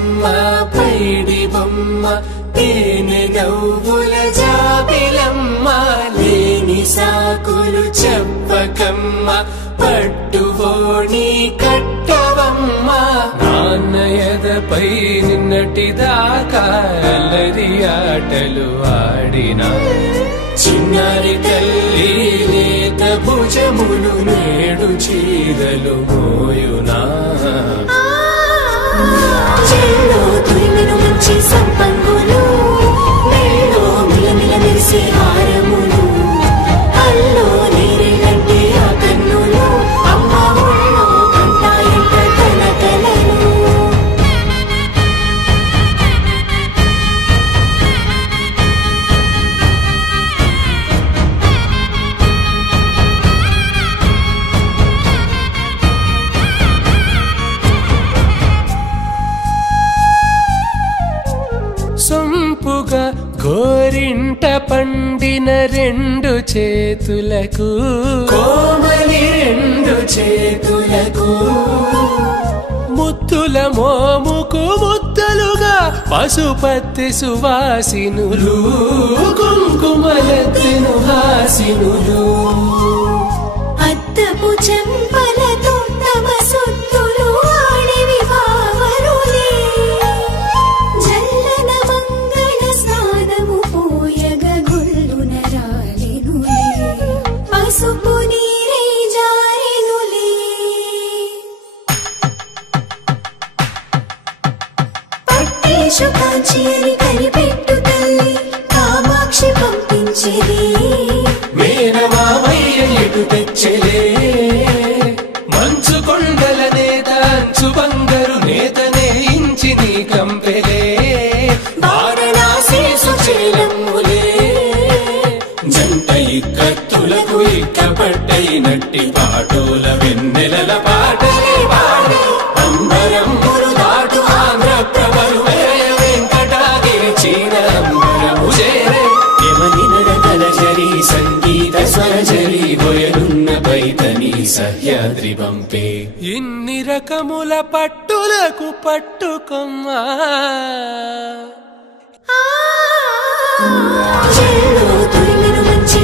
బొమ్మ పైడి బొమ్మ తేనె నవ్వుల జాబిలమ్మ లేని సాకులు చెప్పకమ్మ పట్టువోణి కట్టవమ్మ నాన్నయదపై నిన్నటిదాకా అల్లరి ఆటలు ఆడినా చిన్నారి తల్లి లేత భుజములు నేడు చీరలు మోయునా చెల్లో తురిమెను మంచి సంపంగులు మెల్లో మిలమిల మెరిసే హారములు అల్లో నీరెళ్ళంటే ఆ కన్నులు అమ్మ ఒళ్ళో కంటాయంట తన కలలు సొంపుగా గోరింట పండిన రెండు చేతులకు కోమలి రెండు చేతులకు ముత్తుల మోముకు ముద్దలుగా పసుపత్తి సువాసినులు కుంకుమలెత్తిను హాసినులు అద్దపు చెంపలతో తమ సొత్తులు ఆడివి బావరులే జల్లన మంగళ స్నానము పోయగ గొల్లున రాలినులే పసుపు నీరై జారినులే పట్టేషు కాంచి అని కనిపెట్టు తల్లి కామాక్షి పంపించేది మేనమామయ్య ఎటు తెచ్చలే మంచు కొండల నేత అంచు బంగారు నేతనే ఇంచి నీ కంపెలే వారణాసి సుచేలమ్ములే జంట ఇక్కత్తులకు ఇక్కపట్టైనట్టి పాటోల వెన్నెలల పాటలే పాడే అంబరమ్ములు దాటు ఆంధ్ర ప్రభలు వెంకటాగిరి చీన అంబరము చేరే యమనినడకలజరి సంగీత స్వరజరి బొయలున్న పైతని సహ్యాద్రి పంపే ఇన్ని రకముల పట్టులకు పట్టుకొమ్మా చెల్లో తురిమెను మంచి